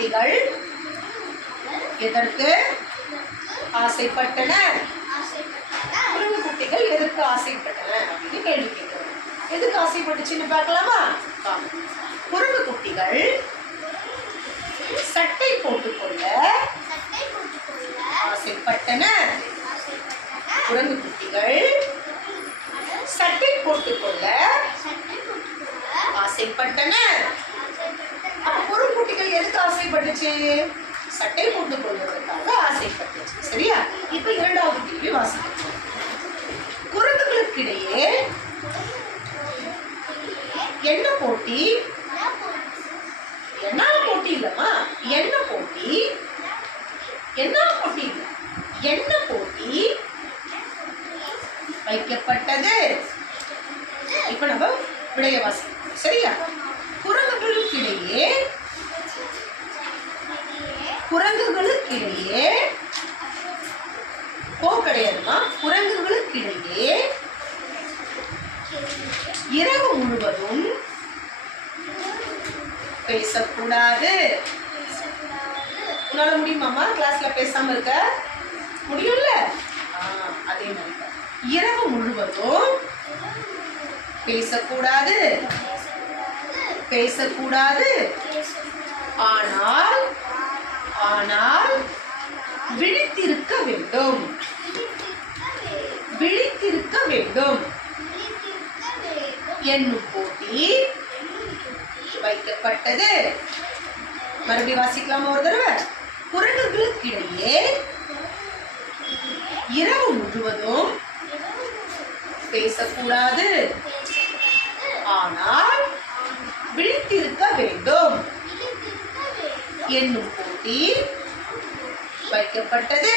குட்டிகள் எதற்கு ஆசைப்பட்டன? குரங்கு குட்டிகள் எதற்கு ஆசைப்பட்டன அப்படின்னு கேள்வி கேட்கிறோம். எதுக்கு ஆசைப்பட்டுச்சுன்னு பார்க்கலாமா? குரங்கு குட்டிகள் சட்டை போட்டுக்கொள்ள ஆசைப்பட்டன. குரங்கு குட்டிகள் சட்டை போட்டுக்கொள்ள ஆசைப்பட்டன. குரங்கு குட்டிகள் எதுக்கு ஆசைப்பட்டுச்சு? சட்டை போட்டுக் கொள்வதற்காக ஆசைப்பட்டுச்சு. சரியா? இப்ப இரண்டாவது கேள்வி வாசிக்கிறோம். குரங்குகளுக்கிடையே என்ன போட்டி? என்ன போட்டி இல்லம்மா, என்ன போட்டி? என்ன போட்டி இல்ல, என்ன போட்டி வைக்கப்பட்டது? இப்ப நம்ம விடைய வாசிக்கிறோம். சரியா? குரங்குகளுக்கிடையே கிடையாதுமா. குரங்குகளுக்கிடையே இரவு முழுவதும் பேசக்கூடாது. உன்னால முடியுமாமா கிளாஸ்ல பேசாம இருக்க? முடியும்ல? அதே மாதிரி இரவு முழுவதும் பேசக்கூடாது. பேசக்கூடாது. ஆனால் ஆனால் விழித்திருக்க வேண்டும். விழித்திருக்க வேண்டும் என்னும் போட்டி வைக்கப்பட்டது. மறுபடியும் வாசிக்கலாம் ஒரு தடவை. குரங்குகளுக்கிடையே இரவு முழுவதும் பேசக்கூடாது, ஆனால் விழித்திருக்க வேண்டும் என்னும் போட்டி வைக்கப்பட்டது.